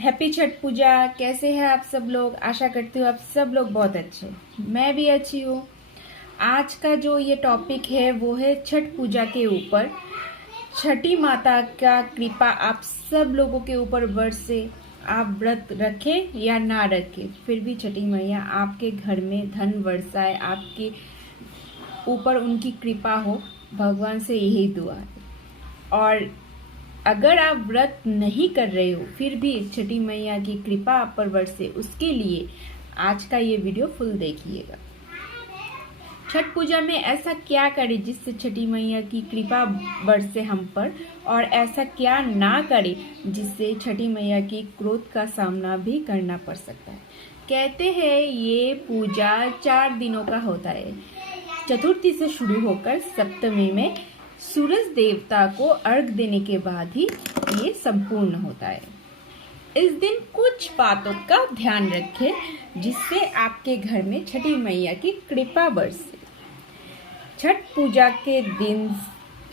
Happy Chhath पूजा। कैसे हैं आप सब लोग? आशा करती हूँ आप सब लोग बहुत अच्छे। मैं भी अच्छी हूँ। आज का जो ये टॉपिक है वो है छठ पूजा के ऊपर। छठी माता का कृपा आप सब लोगों के ऊपर बरसे। आप व्रत रखें या ना रखें, फिर भी छठी मैया आपके घर में धन बरसाए, आपके ऊपर उनकी कृपा हो। भगवान से यही दुआ है। और अगर आप व्रत नहीं कर रहे हो फिर भी छठी मैया की कृपा आप पर बरसे, उसके लिए आज का ये वीडियो फुल देखिएगा। छठ पूजा में ऐसा क्या करें जिससे छठी मैया की कृपा बरसे हम पर, और ऐसा क्या ना करें जिससे छठी मैया की क्रोध का सामना भी करना पड़ सकता है। कहते हैं ये पूजा 4 दिनों का होता है। चतुर्थी से शुरू होकर सप्तमी में सूरज देवता को अर्घ देने के बाद ही ये संपूर्ण होता है। इस दिन कुछ बातों का ध्यान रखें जिससे आपके घर में छठी मैया की कृपा बरसे। छठ पूजा के दिन,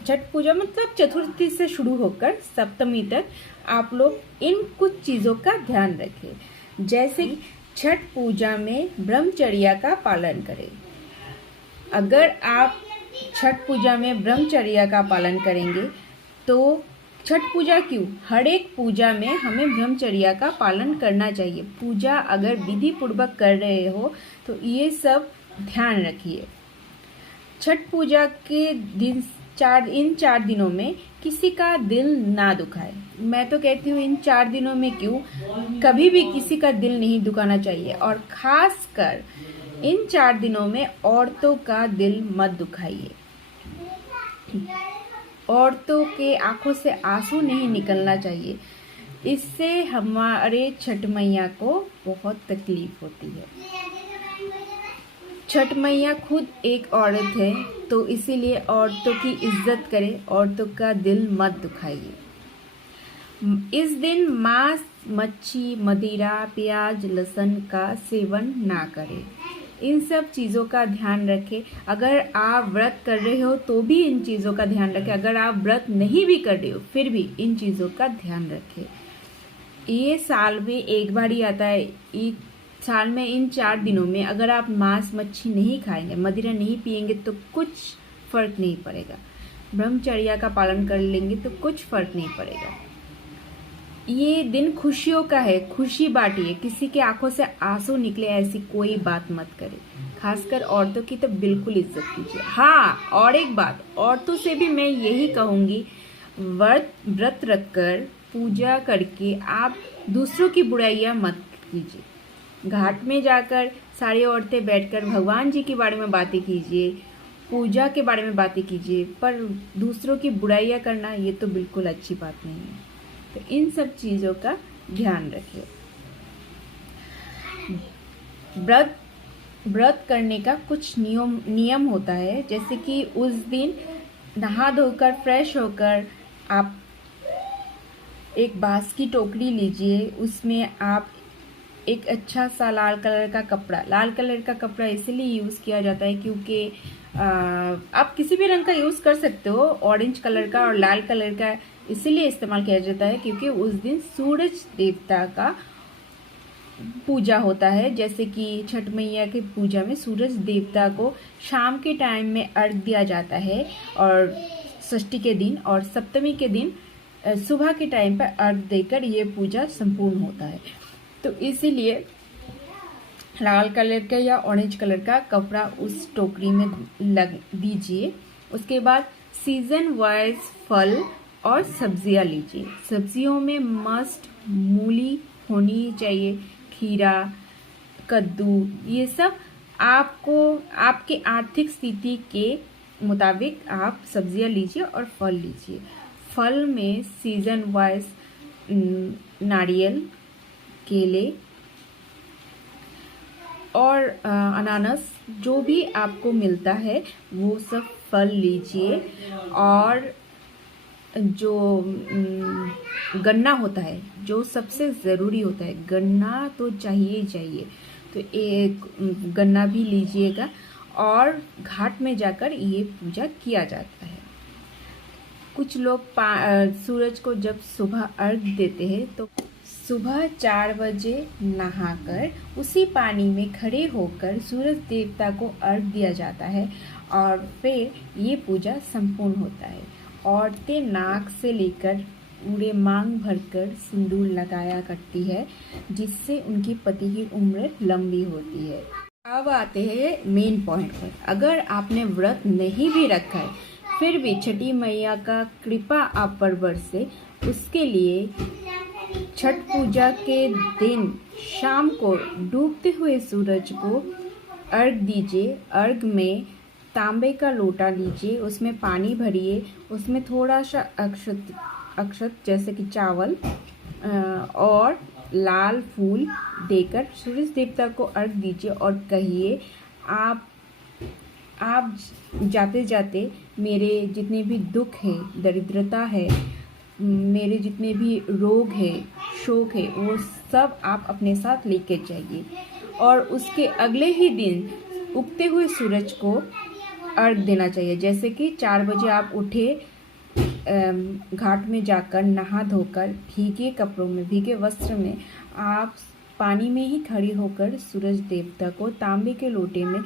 छठ पूजा मतलब चतुर्थी से शुरू होकर सप्तमी तक आप लोग इन कुछ चीज़ों का ध्यान रखें। जैसे कि छठ पूजा में ब्रह्मचर्य का पालन करें। अगर आप छठ पूजा में ब्रह्मचर्य का पालन करेंगे तो छठ पूजा क्यों, हर एक पूजा में हमें ब्रह्मचर्य का पालन करना चाहिए। पूजा अगर विधि पूर्वक कर रहे हो तो ये सब ध्यान रखिए। छठ पूजा के दिन इन 4 दिनों में किसी का दिल ना दुखाए। मैं तो कहती हूँ इन 4 दिनों में क्यों, कभी भी किसी का दिल नहीं दुखाना चाहिए। और खासकर इन 4 दिनों में औरतों का दिल मत दुखाइए। औरतों के आंखों से आंसू नहीं निकलना चाहिए, इससे हमारे छठ मैया को बहुत तकलीफ होती है। छठ मैया खुद एक औरत है, तो इसीलिए औरतों की इज्जत करें, औरतों का दिल मत दुखाइए। इस दिन मांस, मच्छी, मदिरा, प्याज, लहसुन का सेवन ना करें। इन सब चीज़ों का ध्यान रखें। अगर आप व्रत कर रहे हो तो भी इन चीज़ों का ध्यान रखें। अगर आप व्रत नहीं भी कर रहे हो फिर भी इन चीज़ों का ध्यान रखें। ये साल में एक बार ही आता है। साल में इन 4 दिनों में अगर आप मांस मच्छी नहीं खाएंगे, मदिरा नहीं पिएंगे तो कुछ फर्क नहीं पड़ेगा। ब्रह्मचर्य का पालन कर लेंगे तो कुछ फर्क नहीं पड़ेगा। ये दिन खुशियों का है, खुशी बांटिए। किसी के आंखों से आंसू निकले ऐसी कोई बात मत करें। खासकर औरतों की तो बिल्कुल इज्जत कीजिए। हाँ, और एक बात, औरतों से भी मैं यही कहूँगी, व्रत रखकर पूजा करके आप दूसरों की बुराइयां मत कीजिए। घाट में जाकर सारी औरतें बैठकर भगवान जी के बारे में बातें कीजिए, पूजा के बारे में बातें कीजिए, पर दूसरों की बुराइयां करना ये तो बिल्कुल अच्छी बात नहीं है। तो इन सब चीज़ों का ध्यान रखिए। व्रत करने का कुछ नियम होता है। जैसे कि उस दिन नहा धोकर फ्रेश होकर आप एक बांस की टोकरी लीजिए। उसमें आप एक अच्छा सा लाल कलर का कपड़ा इसलिए यूज़ किया जाता है क्योंकि आप किसी भी रंग का यूज़ कर सकते हो। ऑरेंज कलर का और लाल कलर का इसीलिए इस्तेमाल किया जाता है क्योंकि उस दिन सूरज देवता का पूजा होता है। जैसे कि छठ मैया की पूजा में सूरज देवता को शाम के टाइम में अर्घ दिया जाता है, और षष्ठी के दिन और सप्तमी के दिन सुबह के टाइम पर अर्घ देकर ये पूजा संपूर्ण होता है। तो इसीलिए लाल कलर का या ऑरेंज कलर का कपड़ा उस टोकरी में लग दीजिए। उसके बाद सीजन वाइज फल और सब्जियां लीजिए। सब्जियों में मस्ट मूली होनी चाहिए, खीरा, कद्दू, ये सब आपको आपके आर्थिक स्थिति के मुताबिक आप सब्जियां लीजिए और फल लीजिए। फल में सीजन वाइज नारियल, केले और अनानास, जो भी आपको मिलता है वो सब फल लीजिए। और जो गन्ना होता है, जो सबसे ज़रूरी होता है, गन्ना तो चाहिए ही चाहिए, तो एक गन्ना भी लीजिएगा। और घाट में जाकर ये पूजा किया जाता है। कुछ लोग सूरज को जब सुबह अर्घ देते हैं तो सुबह 4 बजे नहाकर उसी पानी में खड़े होकर सूरज देवता को अर्घ दिया जाता है और फिर ये पूजा संपूर्ण होता है। औरतें नाक से लेकर पूरे मांग भरकर सिंदूर लगाया करती है, जिससे उनकी पति की उम्र लंबी होती है। अब आते हैं मेन पॉइंट पर। अगर आपने व्रत नहीं भी रखा है फिर भी छठी मैया का कृपा आप पर बरसे, उसके लिए छठ पूजा के दिन शाम को डूबते हुए सूरज को अर्घ दीजिए। अर्घ में तांबे का लोटा लीजिए, उसमें पानी भरिए, उसमें थोड़ा सा अक्षत जैसे कि चावल और लाल फूल देकर सूरज देवता को अर्घ दीजिए और कहिए, आप जाते जाते मेरे जितने भी दुख है, दरिद्रता है, मेरे जितने भी रोग है, शोक है, वो सब आप अपने साथ लेके जाइए। और उसके अगले ही दिन उगते हुए सूरज को अर्घ देना चाहिए। जैसे कि 4 बजे आप उठे, घाट में जाकर नहा धोकर भीगे कपड़ों में, भीगे वस्त्र में आप पानी में ही खड़ी होकर सूरज देवता को तांबे के लोटे में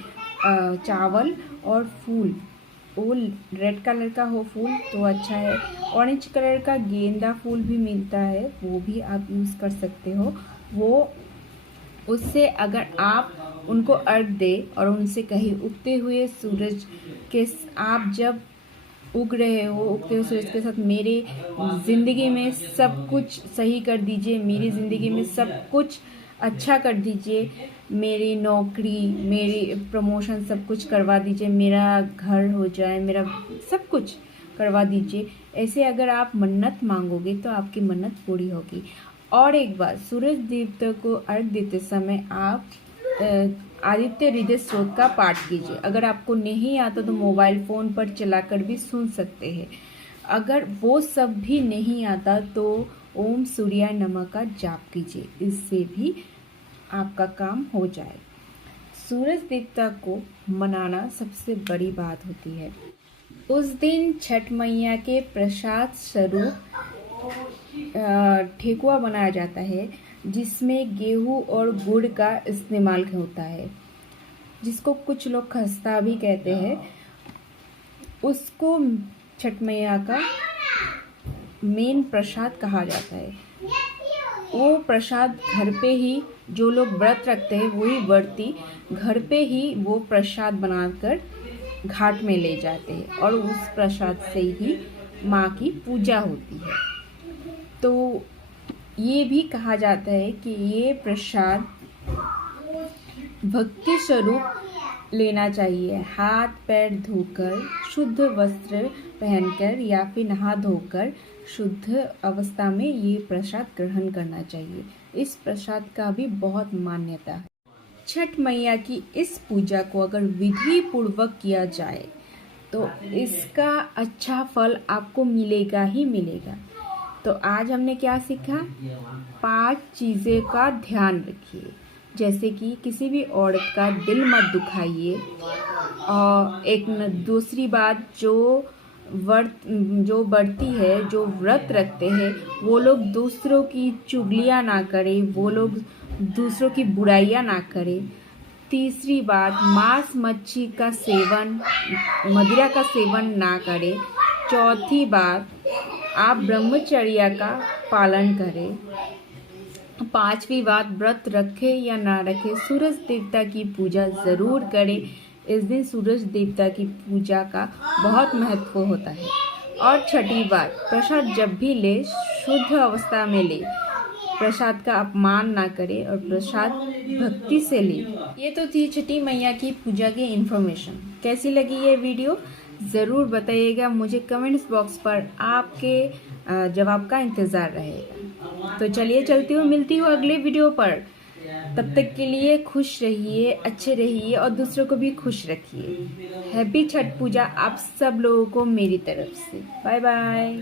चावल और फूल, वो रेड कलर का हो फूल तो अच्छा है, ऑरेंज कलर का गेंदा फूल भी मिलता है, वो भी आप यूज़ कर सकते हो। वो उससे अगर आप उनको अर्घ दे और उनसे कहीं उगते हुए सूरज के, आप जब उग रहे हो, उगते हुए सूरज के साथ मेरे ज़िंदगी में सब कुछ सही कर दीजिए, मेरी ज़िंदगी में सब कुछ अच्छा कर दीजिए, मेरी नौकरी, मेरी प्रमोशन सब कुछ करवा दीजिए, मेरा घर हो जाए, मेरा सब कुछ करवा दीजिए। ऐसे अगर आप मन्नत मांगोगे तो आपकी मन्नत पूरी होगी। और एक बात, सूरज देवता को अर्घ देते समय आप आदित्य हृदय स्त्रोत का पाठ कीजिए। अगर आपको नहीं आता तो मोबाइल फ़ोन पर चलाकर भी सुन सकते हैं। अगर वो सब भी नहीं आता तो ओम सूर्याय नमः का जाप कीजिए, इससे भी आपका काम हो जाए। सूरज देवता को मनाना सबसे बड़ी बात होती है। उस दिन छठ मैया के प्रसाद स्वरूप ठेकुआ बनाया जाता है, जिसमें गेहूं और गुड़ का इस्तेमाल होता है, जिसको कुछ लोग खस्ता भी कहते हैं। उसको छठ मैया का मेन प्रसाद कहा जाता है। वो प्रसाद घर पे ही, जो लोग व्रत रखते हैं वही व्रती घर पे ही वो प्रसाद बनाकर घाट में ले जाते हैं और उस प्रसाद से ही माँ की पूजा होती है। तो ये भी कहा जाता है कि ये प्रसाद भक्ति स्वरूप लेना चाहिए। हाथ पैर धोकर, शुद्ध वस्त्र पहनकर या फिर नहा धोकर शुद्ध अवस्था में ये प्रसाद ग्रहण करना चाहिए। इस प्रसाद का भी बहुत मान्यता है। छठ मैया की इस पूजा को अगर विधि पूर्वक किया जाए तो इसका अच्छा फल आपको मिलेगा ही मिलेगा। तो आज हमने क्या सीखा? 5 चीज़ें का ध्यान रखिए, जैसे कि किसी भी औरत का दिल मत दुखाइए। और दूसरी बात, जो बढ़ती है, जो व्रत रखते हैं, वो लोग दूसरों की चुगलियाँ ना करें, वो लोग दूसरों की बुराइयाँ ना करें। तीसरी बात, मांस मच्छी का सेवन, मदिरा का सेवन ना करें। चौथी बात, आप ब्रह्मचर्य का पालन करें। 5वीं बात, व्रत रखे या ना रखे, सूरज देवता की पूजा ज़रूर करें। इस दिन सूरज देवता की पूजा का बहुत महत्व होता है। और 6ठी बात, प्रसाद जब भी ले शुद्ध अवस्था में ले, प्रसाद का अपमान ना करे और प्रसाद भक्ति से ले। ये तो थी छठी मैया की पूजा की इन्फॉर्मेशन। कैसी लगी ये वीडियो ज़रूर बताइएगा मुझे कमेंट्स बॉक्स पर, आपके जवाब का इंतज़ार रहेगा। तो चलिए चलती हूँ, मिलती हूँ अगले वीडियो पर। तब तक के लिए खुश रहिए, अच्छे रहिए और दूसरों को भी खुश रखिए। हैप्पी छठ पूजा आप सब लोगों को मेरी तरफ से। Bye bye.